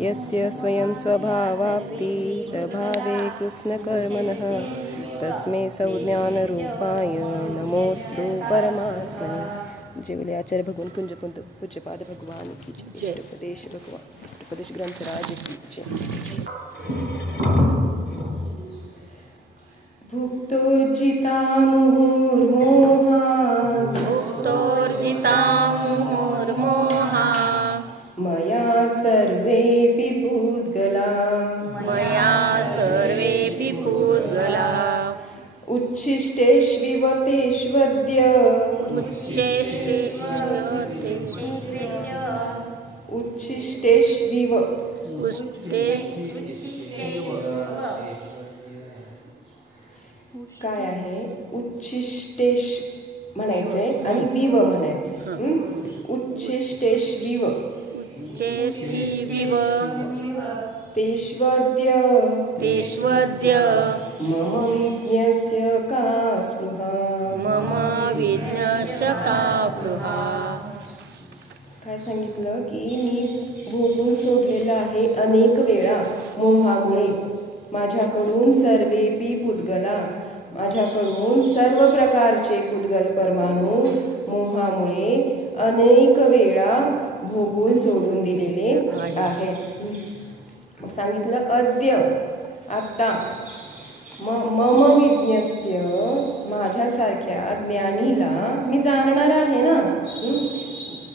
यस्य स्वयं स्वभावाप्ति तभावे कृष्णकर्मणः तस्मै संज्ञानरूपाय नमोस्तु परमात्मने। जय बोले आचार्य भगवान कुंज पूज्यपाद भगवान की जय। उपदेश भगवान उपदेश ग्रंथराज की जय। भुक्तोर्जिता मुहुर्मोहा मया सर्वेऽपि पूद्गला उच्छिष्टेष्विव तेष्वद्य काय आहे? उच्छिष्टेश म्हणायचंय आणि विव म्हणायचंय। उच्छिष्टेष्विव तेष्वद्य मम विज्ञस्य का स्पृहा। काय सांगितलं की मी भोगून सोडलेलं आहे अनेक वेळा मोहामुळे। माझ्याकडून सर्वेपी पुद्गला, माझ्याकडून सर्व प्रकारचे पुद्गल परमाणू मोहामुळे अनेक वेळा भोगून सोडून दिलेले आहेत। सांगितलं अद्य आता मम विज्ञस्य माझ्यासारख्या ज्ञानीला मी जाणणार आहे ना,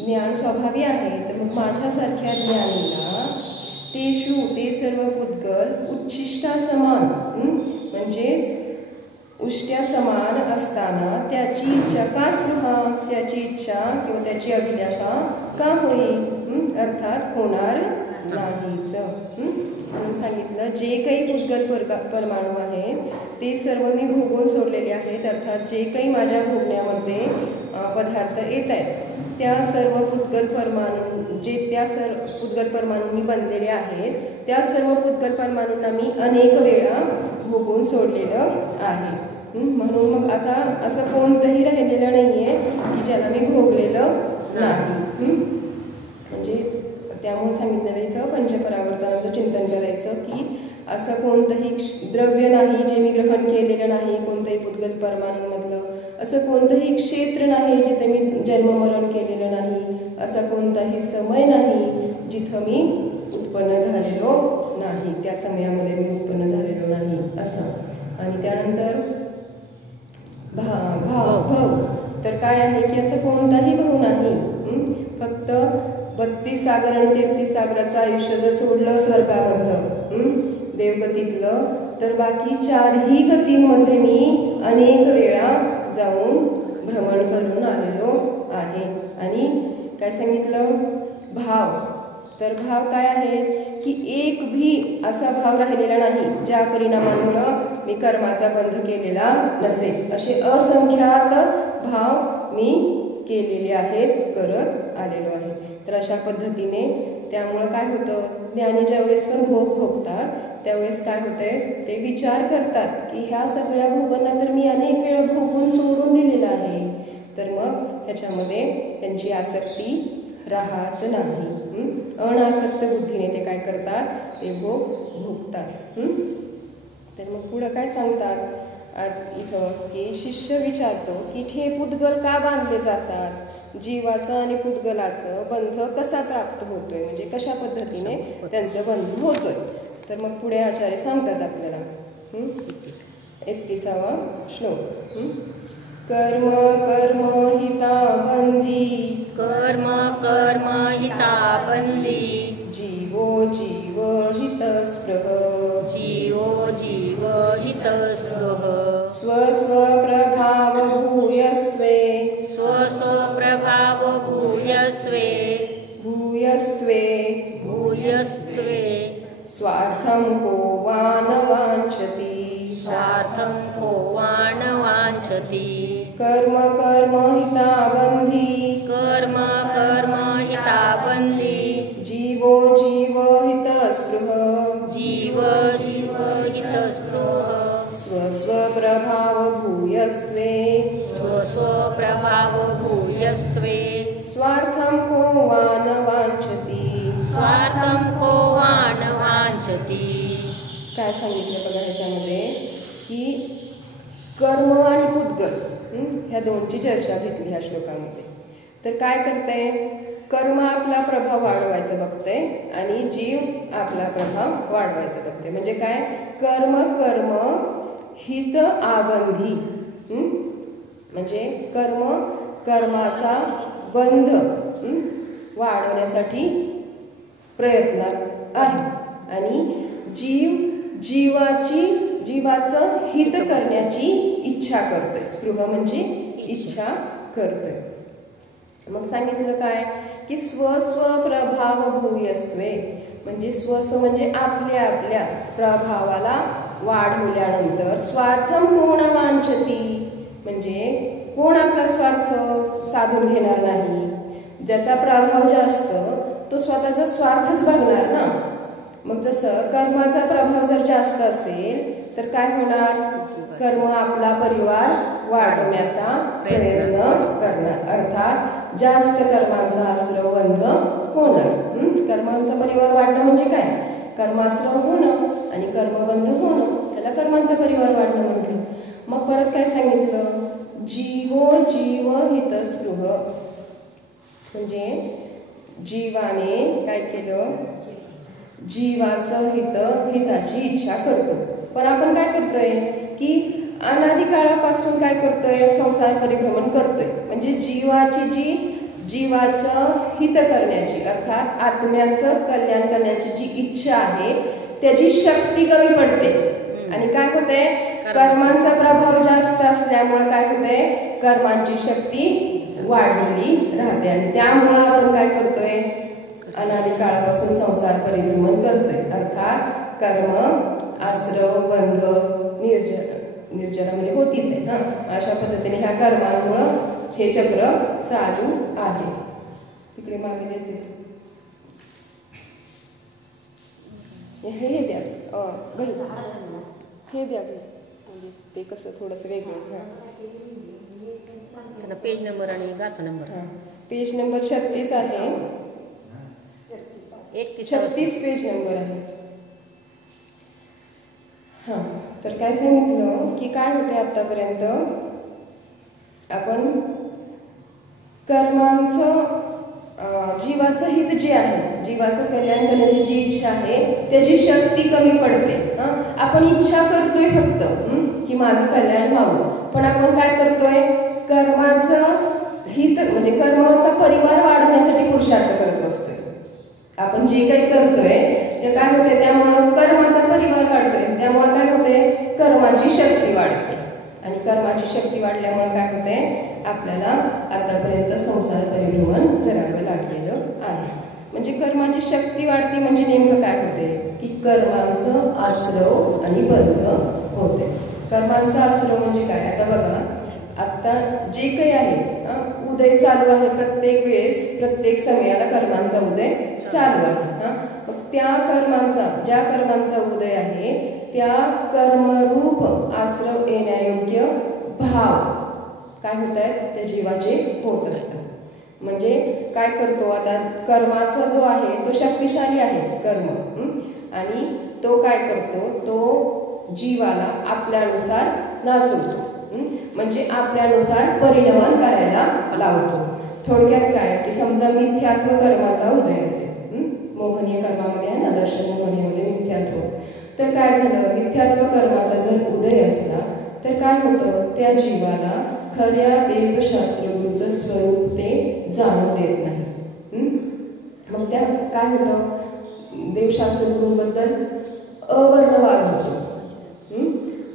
ज्ञान स्वाभावी आहे, तर मग माझ्यासारख्या ज्ञानीला तेषु ते सर्व पुद्गल उच्छिष्टा समान म्हणजेच उष्ट्या समान असताना त्याची इच्छा का स्पृहा, त्याची इच्छा किंवा त्याची अभिलाषा का होईल, अर्थात होणार नाहीच। म्हणून सांगितलं जे काही पुद्गल परमाणू आहेत ते सर्व मी भोगून सोडलेले आहेत, अर्थात जे काही माझ्या भोगण्यामध्ये पदार्थ येत आहेत त्या सर्व पुद्गल परमाणू त्या सर्व पुद्गल परमाणूंनी बनलेले आहेत त्या सर्व पुद्गल परमाणूंना मी अनेक वेळा भोगून सोडलेलं आहे। म्हणून मग आता असं कोणतंही राहिलेलं नाहीये की ज्याला मी भोगलेलं नाही। म्हणजे त्यामुळे सांगितलेलं इथं पंचपरावर्तनाचं चिंतन करायचं की असं कोणतंही द्रव्य नाही जे मी ग्रहण केलेलं नाही, कोणतंही पुद्गल परमाणूमधलं असं कोणतंही क्षेत्र नाही जिथे मी जन्ममरण केलेलं नाही, असा कोणताही समय नाही जिथं मी उत्पन्न झालेलो नाही, त्या समयामध्ये मी उत्पन्न झालेलो नाही असं। आणि त्यानंतर भाव तर काय आहे की असं कोणताही भाव नाही, फक्त 32 सागर आणि 33 सागराचं आयुष्य जर सोडलं स्वर्गामधलं देवगतीतलं तर बाकी 4ही गतींमध्ये मी अनेक वेळा जाऊन भ्रमण करून आलेलो आहे। आणि काय सांगितलं भाव, तर भाव काय आहे की एक भी असा भाव राहिलेला नाही ज्या परिणामामुळं मी कर्माचा बंध केलेला नसेल, असे असंख्यात भाव मी केलेले आहेत, करत आलेलो आहे। तर अशा पद्धतीने त्यामुळं काय होतं, ज्ञानी ज्यावेळेस पण भोग भोगतात त्यावेळेस काय होतंय ते विचार करतात की ह्या सगळ्या भोगांना तर मी अनेक वेळा भोगून सोडून दिलेला आहे, तर मग ह्याच्यामध्ये त्यांची आसक्ती राहत नाही। अनासक्त बुद्धीने ते काय करतात, ते भोग भोगतात। तर मग पुढं काय सांगतात इथं की शिष्य विचारतो की हे पुद्गल का बांधले जातात, जीवाचं आणि पुद्गलाचं बंध कसा प्राप्त होतोय, म्हणजे कशा पद्धतीने त्यांचं बंध होतोय। तर मग पुढे आचार्य सांगतात आपल्याला 31वा श्लोक। कर्म हिताबंधी जीवो जीव हितस्पृह स्वस्वप्रभाव भूयस्त्वे स्वार्थं को वा न वाञ्छति कर्म हिताबंधी जीवो जीव हितस्पृह स्वस्वप्रभाव भूयस्त्वे स्वार्थं को वा न वाञ्छति वांछती. काय सांगितलं बघा ह्याच्यामध्ये की कर्म आणि पुद्गल ह्या दोनची चर्चा घेतली ह्या श्लोकामध्ये. तर काय करते, कर्म आपला प्रभाव वाढवायचा बघते आणि जीव आपला प्रभाव वाढवायचा बघते. म्हणजे काय, कर्म कर्म हित आबंधी, म्हणजे कर्म कर्माचा बंध वाढवण्यासाठी प्रयत्न आहे आणि जीवाचं हित करण्याची इच्छा करतोय. स्पृह म्हणजे इच्छा करतोय. मग सांगितलं काय की स्वस्व प्रभाव भूयस्वे, म्हणजे स्वस्व म्हणजे आपल्या आपल्या प्रभावाला वाढवल्यानंतर स्वार्थम कोण वांछती, म्हणजे कोण आपला स्वार्थ साधून घेणार नाही. ज्याचा प्रभाव जास्त तो स्वतःचा स्वार्थच बघणार ना. मग जसं कर्माचा प्रभाव जर जास्त असेल तर काय होणार, कर्म आपला परिवार वाढवण्याचा प्रयत्न करणार, अर्थात जास्त कर्मांचा आश्रव बंध होणार. कर्मांचा परिवार वाढणं म्हणजे काय, कर्माश्रव होणं आणि कर्मबंध होणं, त्याला कर्मांचा परिवार वाढणं म्हटलं. मग परत काय सांगितलं, जीवो जीव हितस्पृह, म्हणजे जीवाने काय केलं, जीवाचं हिताची इच्छा करतो. पण आपण काय करतोय की अनादी काळापासून काय करतोय, संसार परिभ्रमण करतोय. म्हणजे जीवाचं हित करण्याची अर्थात आत्म्याचं कल्याण करण्याची जी इच्छा आहे त्याची शक्ती कमी पडते. आणि काय होतंय, कर्मांचा प्रभाव जास्त असल्यामुळे काय होतंय, कर्मांची शक्ती वाढलेली राहते आणि त्यामुळे आपण काय करतोय, अनादी काळापासून संसार परिभ्रमण करतोय. अर्थात कर्म आश्रव बंध निर्जरा म्हणजे होतीच आहे ना. अशा पद्धतीने ह्या कर्मांमुळं हे चक्र चालू आहे. तिकडे मागे द्यायचे हे द्या, हे द्या, म्हणजे ते कसं थोडंसं वेगळं. पेज नंबर आणि गाथा नंबर. पेज नंबर 36 आहे, 36 पेज नंबर आहे. हां, तर काय सांगितलं की काय होते, आतापर्यंत आपण कर्मांचं जीवाचं हित जे आहे, जीवाचं कल्याण करण्याची जी इच्छा आहे त्याची शक्ती कमी पडते. आपण इच्छा करतोय फक्त की माझं कल्याण व्हावं, पण आपण काय करतोय, कर्माचं हित म्हणजे कर्माचा परिवार वाढवण्यासाठी पुरुषार्थ करत बसतोय. आपण जे काही करतोय ते काय होते, त्यामुळं कर्माचा परिवार वाढतोय, त्यामुळे काय होते, कर्माची शक्ती वाढते आणि कर्माची शक्ती वाढल्यामुळे काय होते, आपल्याला आतापर्यंत संसार परिभ्रमण करावं लागलेलं आहे. म्हणजे कर्माची शक्ती वाढते म्हणजे नेमकं काय होते की कर्मांचं आश्रव आणि बंध होते. कर्मांचा आश्रव म्हणजे काय, आता बघा, आता जे काही आहे उदय चालू आहे, प्रत्येक वेळेस प्रत्येक समयाला कर्मांचा उदय चालू आहे. मग त्या कर्मांचा, ज्या कर्मांचा उदय आहे त्या कर्मरूप आश्रव येण्यायोग्य भाव काय होत आहेत, त्या जीवाचे होत असतात. म्हणजे काय करतो, आता कर्माचा जो आहे तो शक्तिशाली आहे कर्म, आणि तो काय करतो, तो जीवाला आपल्यानुसार नाचवतो, म्हणजे आपल्यानुसार परिणमन करायला लावतो. थोडक्यात काय की समजा मिथ्यात्व कर्माचा उदय असेल, मोहनीय कर्मामध्ये आहे ना, दर्शन मोहनीयमध्ये मिथ्यात्व, तर काय झालं, मिथ्यात्व कर्माचा जर उदय असला तर काय होतं, त्या जीवाला खऱ्या देवशास्त्रगुरूचं स्वरूप ते जाणून देत नाही. मग त्या काय होतं, देवशास्त्रगुरूंबद्दल अवर्णवाद होतो.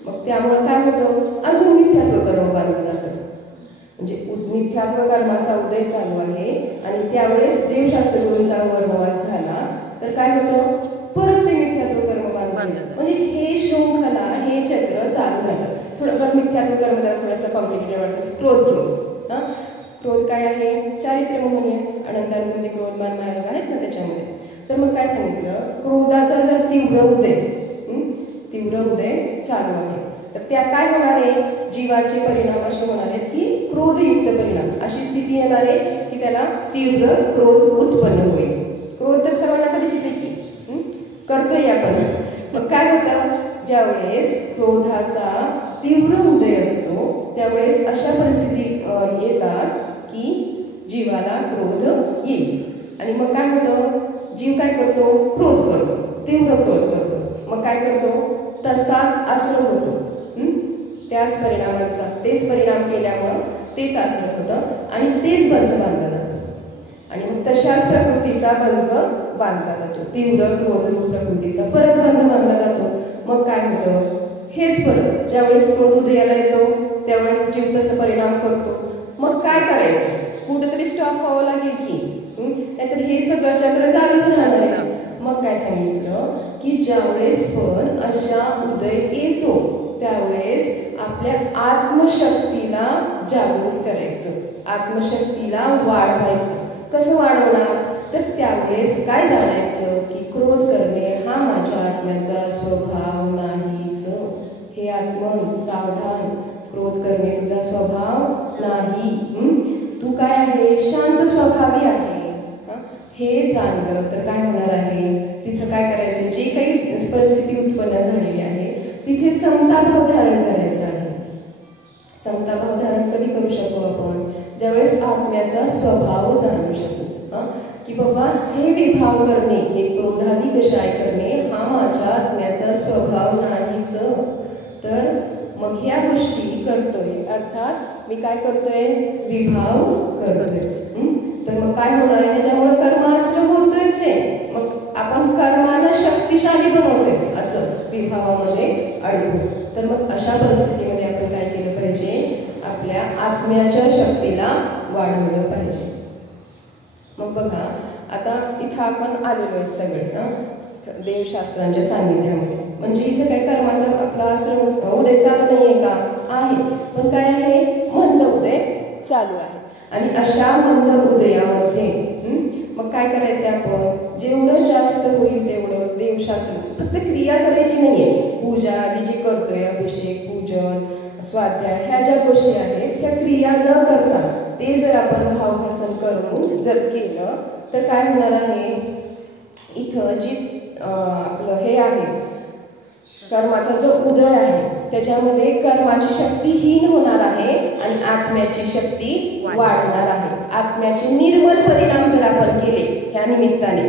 मग त्यामुळे काय होतं, अजून मिथ्यात्व कर्म बांधलं जातं. म्हणजे मिथ्यात्व कर्माचा उदय चालू आहे आणि त्यावेळेस देवशास्त्रगुरूंचा अवर्णवाद झाला तर काय होतं, परत ते मिथ्यात्व कर्म बांधलं. म्हणजे हे शृंखला, हे चक्र चालू राहतं. थोडंफार मिथ्यात्व कर्माला थोडंसं कॉम्प्लिकेटेड वाटतं. क्रोध घेऊन, क्रोध काय आहे, चारित्र्य मोहनीय, अनंतानुगती क्रोधमान माया आहेत ना त्याच्यामध्ये. तर मग काय सांगितलं, क्रोधाचा जर तीव्र उदय चालू आहे तर त्या काय होणार आहे, जीवाचे परिणाम असे होणार आहेत की क्रोधयुक्त परिणाम, अशी स्थिती येणार आहे की त्याला तीव्र क्रोध उत्पन्न होईल. क्रोध तर सर्वांना परिचित आहे की करतोय आपण. मग काय होतं, ज्यावेळेस क्रोधाचा तीव्र उदय असतो त्यावेळेस अशा परिस्थिती येतात की जीवाला क्रोध येईल. आणि मग काय होतं, जीव काय करतो, क्रोध करतो, तीव्र क्रोध करतो. मग काय करतो, तसाच आश्रम होतो. त्याच परिणामाचा, तेच परिणाम केल्यामुळं तेच आश्रम होतं आणि तेच बंध बांधला जातो. आणि मग तशाच प्रकृतीचा बंध बांधला जातो, तीव्र क्रोध प्रकृतीचा परत बंध बांधला जातो. मग काय होतं, हेच परत ज्यावेळेस क्रोध उदयाला येतो त्यावेळेस जीव तसा परिणाम करतो. मग काय करायचं, कुठेतरी स्टॉप व्हावं लागेल की, नाहीतर हे सगळं चक्र चालूच राहणार आहे. मग काय सांगितलं की ज्यावेळेस पण अशा उदय येतो त्यावेळेस आपल्या आत्मशक्तीला जागृत करायचं, आत्मशक्तीला वाढवायचं. कसं वाढवणार, तर त्यावेळेस काय जाणायचं की क्रोध करणे हा माझ्या आत्म्याचा स्वभाव नाहीच. हे आत्मन सावधान, क्रोध करणे तुझा स्वभाव नाही. तू काय आहे, शांत स्वभावी आहे. हे जाणलं तर काय होणार आहे, तिथं काय करायचं, जे काही परिस्थिती उत्पन्न झालेली आहे तिथे समताभाव धारण करायचा आहे. समताभाव धारण कधी करू शकू आपण, ज्यावेळेस आत्म्याचा स्वभाव जाणू शकू की बाबा हे विभाव करणे, हे क्रोधादी कशाय करणे हा माझ्या आत्म्याचा स्वभाव नाहीच. तर मग ह्या गोष्टी करतोय, अर्थात मी काय करतोय, विभाव करतोय. तर मग काय होणार, ह्याच्यामुळे कर्माश्रम होतोयच आहे. मग आपण कर्माला शक्तिशाली बनवतोय असं विभावामध्ये अडकू. तर मग अशा परिस्थितीमध्ये आपण काय केलं पाहिजे, आपल्या आत्म्याच्या शक्तीला वाढवलं पाहिजे. मग बघा आता इथं आपण आलेलो आहेत सगळे देवशास्त्रांच्या सान्निध्यामध्ये. म्हणजे इथं काय कर्माचा आपला आश्रम उदय चालू नाहीये का, आहे, पण काय आहे, मंद उदय चालू आहे. आणि अशा मंद उदयामध्ये मग काय करायचं, आपण जेवढं जास्त होईल तेवढं देवशास्त्र, फक्त क्रिया करायची नाहीये, पूजा आधी जी करतोय, अभिषेक, पूजन, स्वाध्याय, ह्या ज्या गोष्टी आहेत ह्या क्रिया न करता ते जर आपण भावभासन करून जर केलं तर काय होणार आहे, इथं जी आपलं हे आहे कर्माचा जो उदय आहे त्याच्यामध्ये कर्माची शक्ती हीन होणार आहे आणि आत्म्याची शक्ती वाढणार आहे. आत्म्याचे निर्मल परिणाम जर आपण केले ह्या निमित्ताने,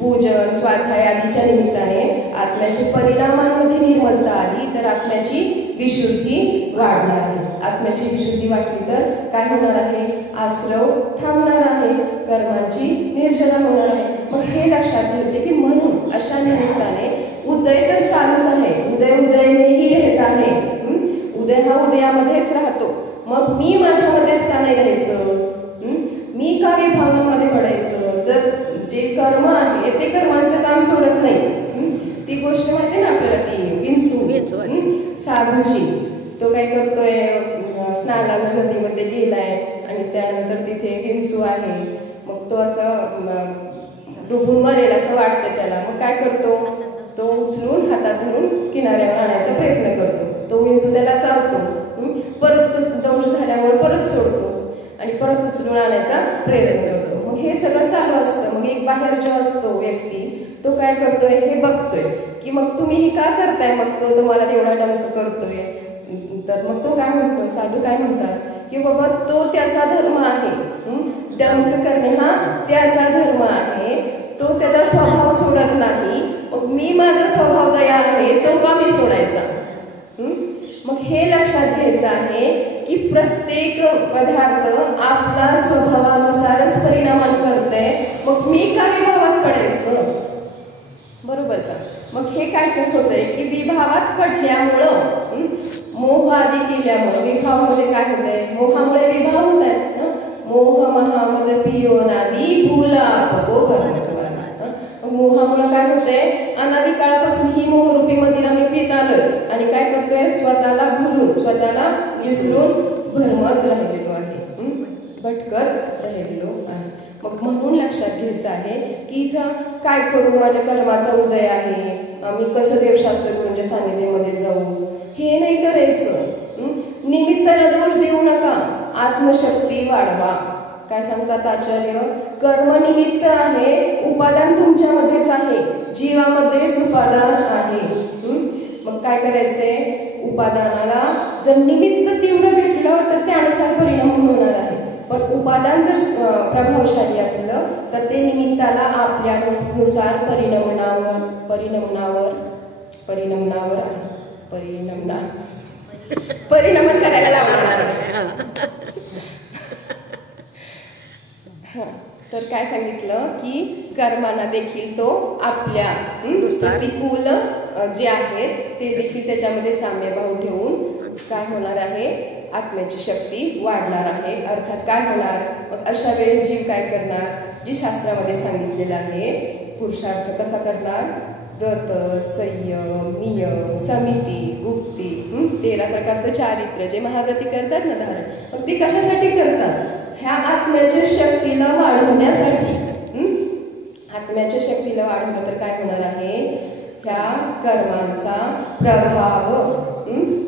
पूजन स्वाध्याय आदीच्या निमित्ताने आत्म्याच्या परिणामांमध्ये निर्मलता आली तर आत्म्याची विशुद्धी वाढणार आहे. आत्म्याची विशुद्धी वाटली तर काय होणार आहे, आश्रव थांबणार आहे, कर्माची निर्जरा होणार आहे. मग हे लक्षात घ्यायचे की म्हणून अशा निमित्ताने उदय तर चालूच आहे, उदय उदय मेही रहता है. उदय हा उदयामध्येच राहतो. मग मी माझ्यामध्येच का नाही राहायचं, मी का विभावांमध्ये पडायचं. जर जे कर्म आहे ते कर्मांचं काम सोडत नाही. ती गोष्ट माहिती ना आपल्याला, ती विंचू साधूची, तो काय करतोय, स्नानाला नदीमध्ये गेलाय आणि त्यानंतर तिथे विंचू आहे. मग तो असं डुबून मरेल असं वाटतं त्याला. मग काय करतो, तो उचलून हातात धरून किनाऱ्यावर आणायचा प्रयत्न करतो. तो विंचू त्याला चावतो, परत दंश झाल्यामुळे परत सोडतो आणि परत उचलून आणायचा प्रयत्न करतो. मग हे सगळं चालू असतं. मग एक बाहेर जो असतो व्यक्ती तो काय करतोय हे बघतोय की मग तुम्ही हे का करताय, मग तो तुम्हाला एवढा डंक करतोय. तर मग तो काय म्हणतो, साधू काय म्हणतात की बाबा तो त्याचा धर्म आहे, डंक करणे हा त्याचा धर्म आहे, तो त्याचा स्वभाव सोडत नाही. मग मी माझा स्वभाव दया आहे तो का मी सोडायचा. मग हे लक्षात घ्यायचं आहे की प्रत्येक पदार्थ आपला स्वभावानुसारच परिणाम करतोय. मग मी का विभावात पडायचं, बरोबर का. मग हे काय होतंय की विभावात पडल्यामुळं, मोह आदी केल्यामुळं विभावामध्ये काय होतंय, मोहामुळे विभाव होत आहेत. मोह महामद पियोनादी भूला पगो कर्म. मग मोहामुळे काय होतंय, अनादी काळापासून ही मोहरूपी मदिरा मी पित आलोय आणि काय करतोय, स्वतःला भुलून स्वतःला विसरून भरमत राहिलेलो आहे, भटकत राहिलेलो आहे. मग म्हणून लक्षात घ्यायचं आहे की इथं काय करू, माझ्या कर्माचा उदय आहे, आम्ही कसं देवशास्त्र गुरूंच्या सानिध्यामध्ये जाऊ, हे नाही करायचं. निमित्ताला दोष देऊ नका, आत्मशक्ती वाढवा. काय सांगतात आचार्य? कर्मनिमित्त आहे, उपादान तुमच्यामध्येच आहे, जीवामध्येच उपादान आहे. मग काय करायचंय? उपादानाला जर निमित्त तीव्र भेटलं तर त्यानुसार परिणाम होणार आहे. पण उपादान जर प्रभावशाली असलं तर ते निमित्ताला आपल्यानुसार परिणमन करायला लावणार आहे. तर काय सांगितलं की कर्मांना देखील तो आपल्या प्रतिकूल जे आहेत ते देखील त्याच्यामध्ये साम्यभाव ठेवून काय होणार आहे? आत्म्याची शक्ती वाढणार आहे. अर्थात काय होणार? मग अशा वेळेस जीव काय करणार? जी शास्त्रामध्ये सांगितलेलं आहे पुरुषार्थ कसा करणार? व्रत, संयम, नियम, समिती, गुप्ती, 13 प्रकारचं चारित्र्य जे महाव्रती करतात ना धारण, मग ते कशासाठी करतात? ह्या आत्म्याच्या शक्तीला वाढवण्यासाठी. आत्म्याच्या शक्तीला वाढवलं तर काय होणार आहे? ह्या कर्मांचा प्रभाव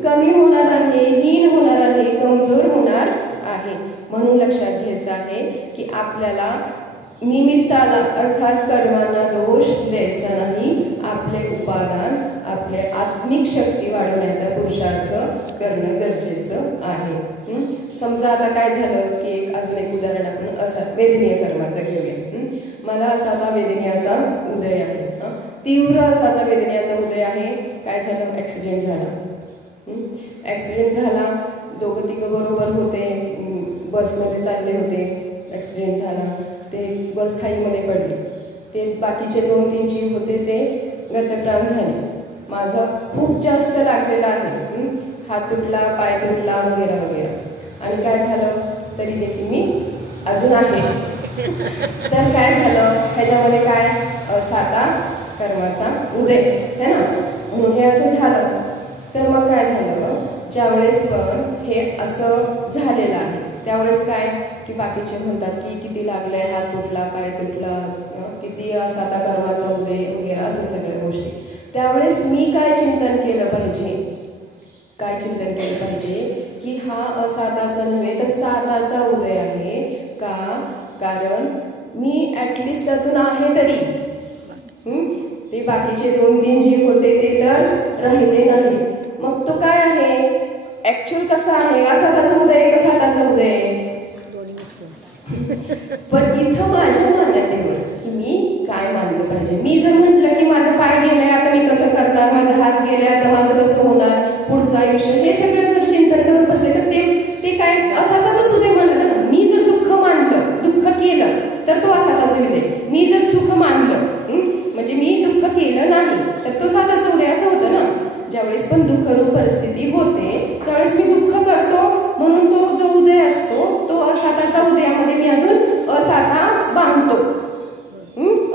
कमी होणार आहे, लीन होणार आहे, कमजोर होणार आहे. म्हणून लक्षात घ्यायचं आहे की आपल्याला निमित्ताला अर्थात कर्मांना दोष द्यायचा नाही. आपले उपादान, आपले आत्मिक शक्ती वाढवण्याचा पुरुषार्थ करणं गरजेचं आहे. समजा आता काय झालं की अजून एक उदाहरण आपण असा वेदनीय कर्माचं घेऊया. मला असा आता वेदनीयाचा उदय आहे, तीव्र असा आता वेदनीयाचा उदय आहे. काय झालं? ऍक्सिडेंट झाला. ऍक्सिडेंट झाला, दोघं तिघं बरोबर होते, बसमध्ये चालले होते, ऍक्सिडेंट झाला, ते बस खाईमध्ये पडली, ते बाकीचे 2-3 जीव होते ते गतप्राण झाले. माझं खूप जास्त लागलेलं आहे, हात तुटला, पाय तुटला वगैरे वगैरे, आणि काय झालं तरी देखील मी अजून आहे. तर काय झालं? ह्याच्यामध्ये काय? असाता कर्माचा उदय है ना. म्हणून हे असं झालं. तर मग काय झालं? ज्यावेळेस पण हे असं झालेलं आहे त्यावेळेस काय की बाकीचे म्हणतात की किती लागलंय, हात तुटला, पाय तुटला, किती असाता कर्माचा उदय वगैरे असं सगळ्या गोष्टी. त्यावेळेस मी काय चिंतन केलं पाहिजे? काय चिंतन केलं पाहिजे की हा असाताचा नव्हे तर साताचा उदय आहे का? कारण मी ऍटलिस्ट अजून आहे तरी, ते बाकीचे 2-3 जीव होते ते तर राहिले नाही. मग तो काय आहे? ऍक्च्युअल कसा आहे? असाताचा उदय का साताचा उदय? पण इथं माझ्या मान्यतेवर की मी काय मानलं पाहिजे. मी जर म्हटलं की माझं पाय गेलंय आता मी कसं करणार, माझा हात गेलाय आता माझं कसं होणार, पुढचं आयुष्य, हे सगळं जर चिंतन करत बसले तर ते काय असाताच उदय मानलं ना. मी जर दुःख मानलं, दुःख केलं तर तो असाताचा उदय. मी जर सुख मानलं म्हणजे मी दुःख केलं नाही तर तो साताचा उदय असं होतं ना. ज्यावेळेस पण दुःखरूप परिस्थिती होते त्यावेळेस मी दुःख करतो म्हणून तो जो उदय असतो तो असाताचा उदयामध्ये मी अजून असाताच बांधतो,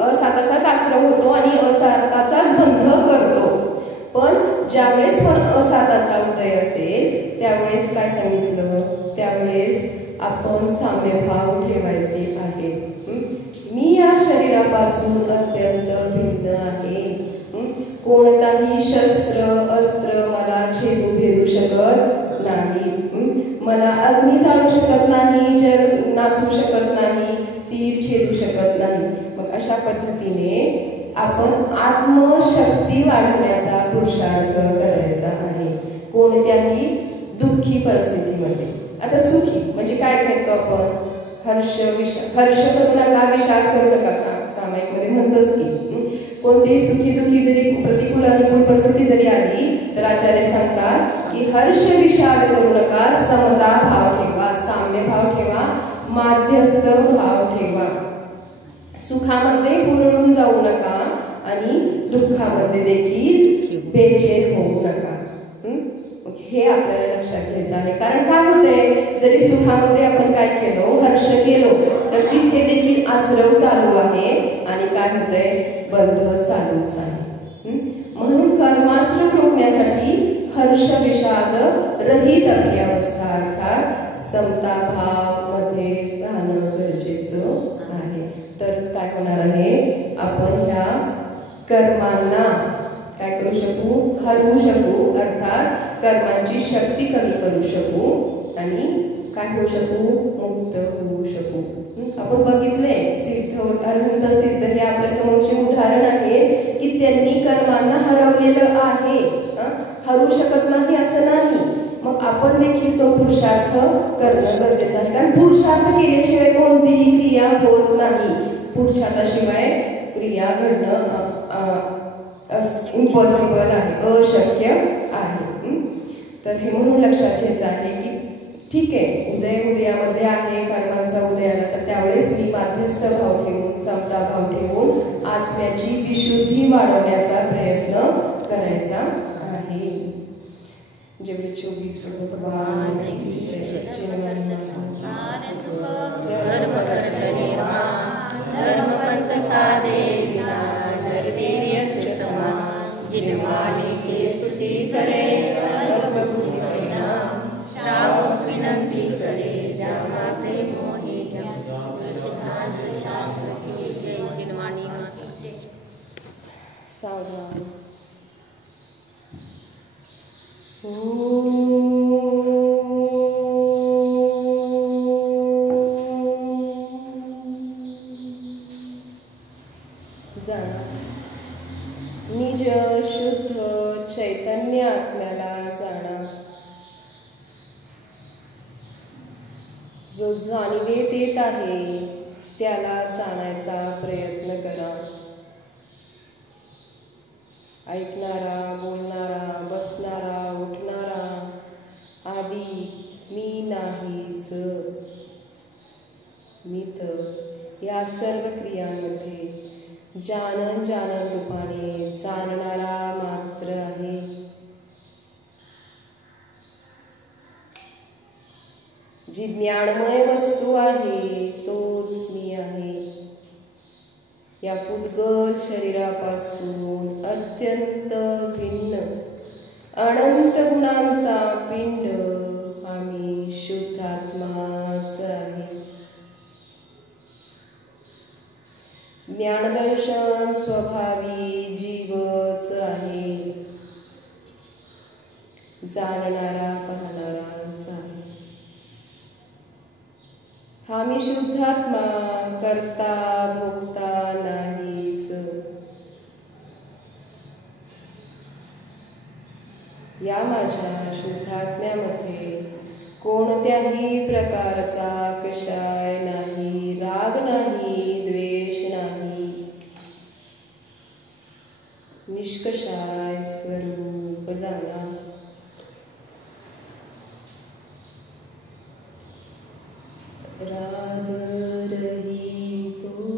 असाताचाच आश्रय होतो आणि असाताचाच बंध करतो. पण ज्यावेळेस पण असाताचा उदय असेल त्यावेळेस काय सांगितलं? त्यावेळेस आपण साम्यभाव ठेवायचे आहे. मी या शरीरापासून अत्यंत भिन्न आहे. कोणताही शस्त्र अस्त्र मला छेदू भेदू शकत नाही. मला अग्नी जाणू शकत नाही, जल नासू शकत नाही, तीर छेदू शकत नाही. मग अशा पद्धतीने आपण आत्मशक्ती वाढवण्याचा पुरुषार्थ करायचा आहे कोणत्याही दुःखी परिस्थितीमध्ये. आता सुखी म्हणजे काय करतो आपण? हर्ष करू नका, विषाद करू नका, सामायिकमध्ये म्हणतोच की कोणतीही सुखी दुःखी जरी प्रतिकूल अनुकूल परिस्थिती जरी आली तर आचार्य सांगतात की हर्ष विषाद करू नका, समता भाव ठेवा, साम्य भाव ठेवा, माध्यस्थ भाव ठेवा. सुखामध्ये हुरळून जाऊ नका आणि दुःखामध्ये देखील बेचैन होऊ नका. हे आपल्याला लक्षात घ्यायचं आहे. कारण काय होतंय, जरी सुखामध्ये आपण काय केलो, हर्ष केलो तर तिथे देखील आश्रव चालू आहे आणि काय होतंय, बंध चालूच आहे. म्हणून कर्माश्रव रोखण्यासाठी हर्ष विषाद रहित आपली अवस्था अर्थात समता भाव मध्ये राहणं गरजेचं आहे. तरच काय होणार आहे, आपण ह्या कर्मांना काय करू शकू, हरवू शकू, अर्थात कर्मांची शक्ती कमी करू शकू आणि काय होऊ शकू? मुक्त होऊ शकू. आपण बघितलंय सिद्ध अरहंत सिद्ध हे आपल्या समोरचे उदाहरण आहे की त्यांनी कर्मांना हरवलेलं आहे. हरू शकत नाही असं नाही. मग आपण देखील तो पुरुषार्थ करणं गरजेचं आहे, कारण पुरुषार्थ केल्याशिवाय कोणतीही क्रिया होत नाही. पुरुषार्थाशिवाय क्रिया घडणं इम्पॉसिबल आहे, अशक्य आहे. तर हे म्हणून लक्षात घ्यायचं आहे की ठीक आहे, उदयामध्ये आहे, कर्मांचा उदय आला तर त्यावेळेस मी माध्यस्थ भाव ठेवून, समता भाव ठेवून आत्म्याची विशुद्धी वाढवण्याचा प्रयत्न करायचा आहे. जेवढे 24 भगवान धर्मपंथ साधे विना धैर्य समान जिनवाणी के स्तुती करे अल्पबुद्धि परिणाम श्रावक विनंती करे ज्या माते मोहि सिद्धांत शास्त्र की जय जिनवाणी माते. सावधान. जाणा निज शुद्ध चैतन्य आत्म्याला जाणा. जो जाणीवेत येत आहे त्याला जाणायचा प्रयत्न करा. ऐकणारा, बोलणारा, बसणारा, उठणारा आदी मी नाहीच. मी तर या सर्व क्रियांमध्ये जानन जानन रूपाने जाणणारा मात्र आहे. जी ज्ञानमय वस्तू आहे तोच मी आहे. या पुद्गल शरीरापासून अत्यंत भिन्न अनंत गुणांचा पिंड आम्ही शुद्धात्माच आहे. ज्ञानदर्शन स्वभावी जीवच आहे. जाणणारा पाहणाराच आहे. हा मी शुद्धात्मा करता भोगता नाहीच. या माझ्या शुद्धात्म्यामध्ये कोणत्याही प्रकारचा कषाय नाही, राग नाही, द्वेष नाही. निष्कषाय स्वरूप जाणा. राग रहितो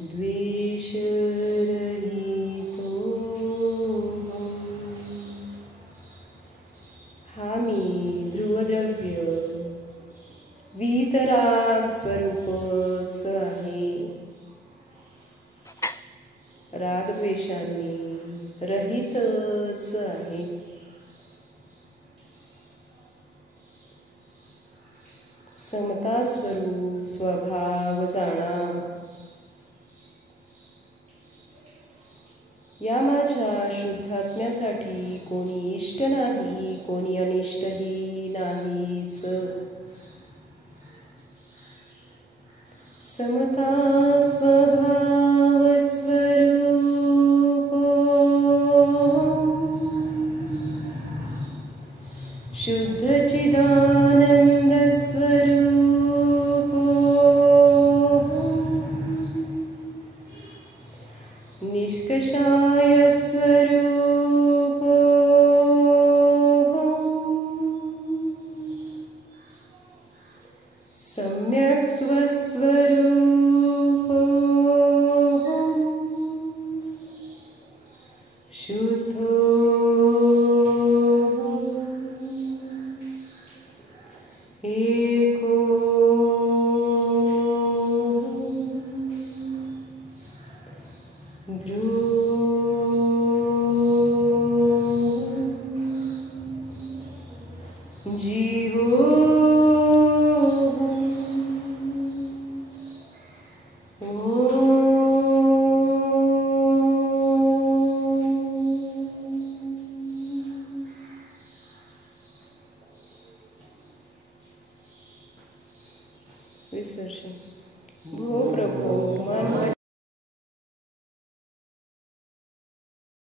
द्वेष रहितो हा मी ध्रुवद्रव्य वीतराग स्वरूपच आहे. रागद्वेषांनी रहितच आहे. समता स्वरूप स्वभाव जाणा. या माझ्या शुद्धात्म्यासाठी कोणी इष्ट नाही, कोणी अनिष्टही नाहीच. समता स्वभाव स्वरूप शुद्ध चिदानंद स्वरूप निष्कषाय स्वरूप सम्यक्त्व स्वरूप शुद्धो एको जीवो विसर्जन.